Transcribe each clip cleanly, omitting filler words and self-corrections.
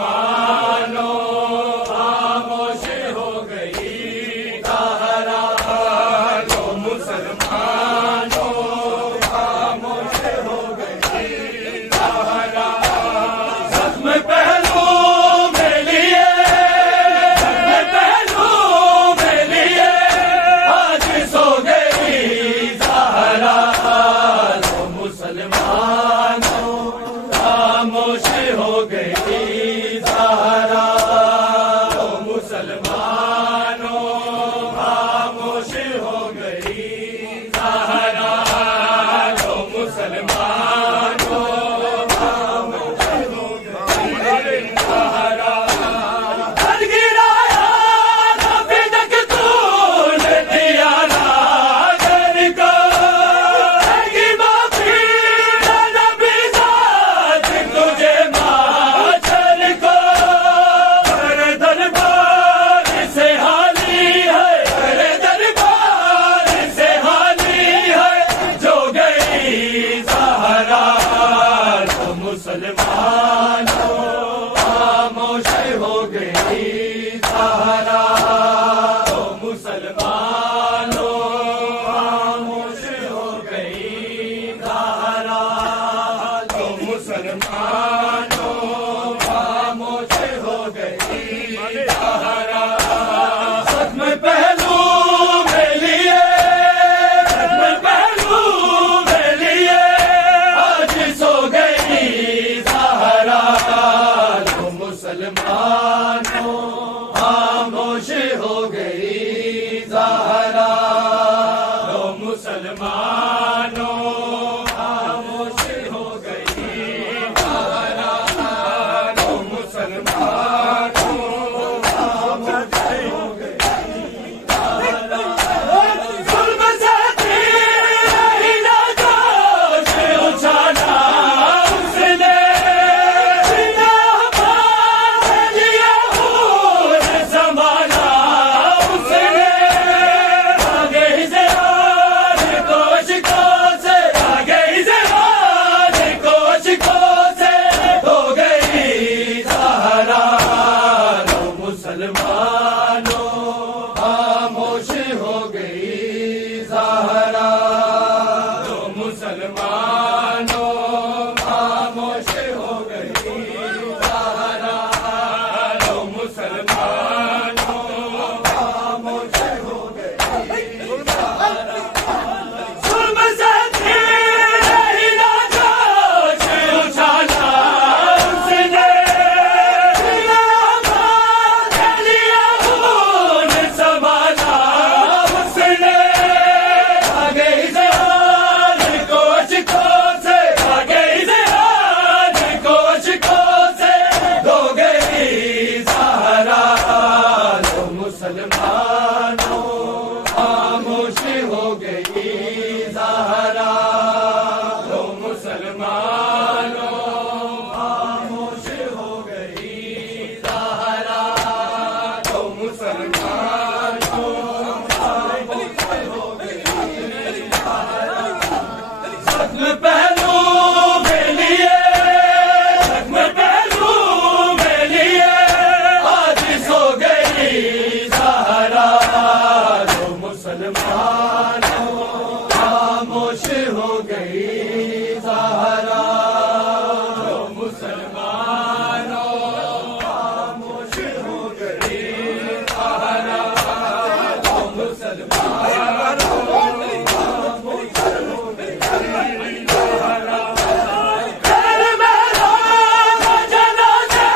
मुसलमानों खामोश हो गई ज़हरा, लो मुसलमानों खामोश हो गई ज़हरा। ज़ख्म पहलू में लिए, ज़ख्म पहलू में लिए आज सो गई ज़हरा, लो मुसलमानों खामोश हो गई ज़हरा, लो मुसलमानों खामोश हो गई ज़हरा, लो मुसलमानों खामोश हो गई ज़हरा। घर गिराया अभी तक तूने दिया ना घर को, रहेगी माफी ना नबी ज़ात तुझे माचल को। तेरे दरबार से हाली है, तेरे दरबार से हाली है जो गई ज़हरा, लो मुसलमानों खामोश हो गई ज़हरा, लो मुसलमानों खामोश हो गई ज़हरा, लो मुसलमानों खामोश हो गई ज़हरा। ज़ख्म पहलू में लिए, ज़ख्म पहलू में लिए आज सो गई ज़हरा, लो मुसलमानों खामोश हो गई ज़हरा, लो मुसलमानों खामोश हो गई ज़हरा, लो मुसलमानों खामोश हो गई ज़हरा। ज़ुल्म से तेरी नजात उछाला उसने, बिना बात लिए खून संभाला उसने। आगे ही से आज कोशिशों से, आगे ही से आज कोशिशों से हो गई ज़हरा, लो मुसलमानों खामोश हो गई ज़हरा, लो मुसलमानों खामोश हो गई ज़हरा, लो मुसलमानों खामोश हो गई ज़हरा। ज़ुल्म से तेरी नजात उछाला उसने, बिना बात लिए खून संभाला उसने। आगे ही से आज कोशिशों से, आगे ही से आज कोशिशों से हो गई ज़हरा, लो मुसलमानों खामोश हो गई ज़हरा, लो मुसलमानों खामोश हो गई ज़हरा, लो मुसलमानों खामोश हो गई ज़हरा। ज़ख्म पहलू में लिए, ज़ख्म पहलू में लिए आज सो गई ज़हरा, लो मुसलमानों खामोश हो गई ज़हरा, लो मुसलमानों खामोश हो गई ज़हरा, लो मुसलमानों खामोश हो गई ज़हरा। घर में राम जनाजे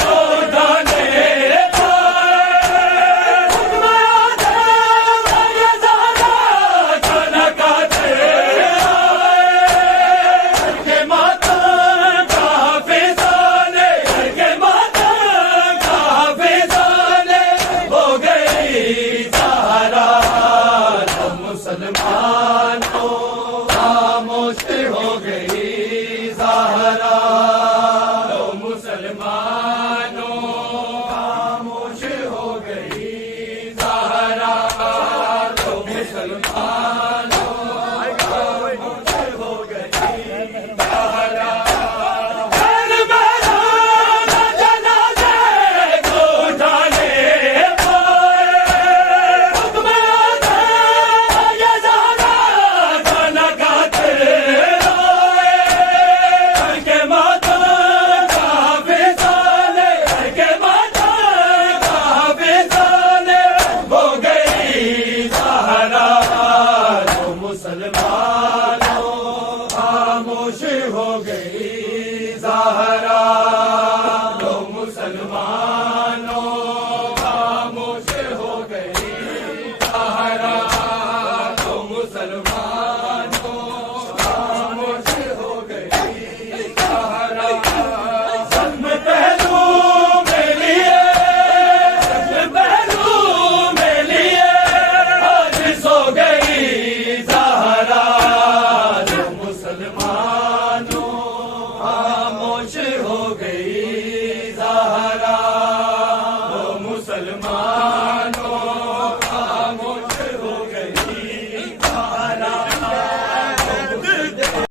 को उठाने पाए, हुक्म आदम ये ज़हरा को नकाते आए। के मातम का हाफिज़ाने, के मातम का हाफिज़ाने हो गई ज़हरा, लो मुसलमानों खामोश हो गई ज़हरा, लो मुसलमानों खामोश हो गई ज़हरा, लो मुसलमानों खामोश हो गई ज़हरा। घर में राम जना ہرا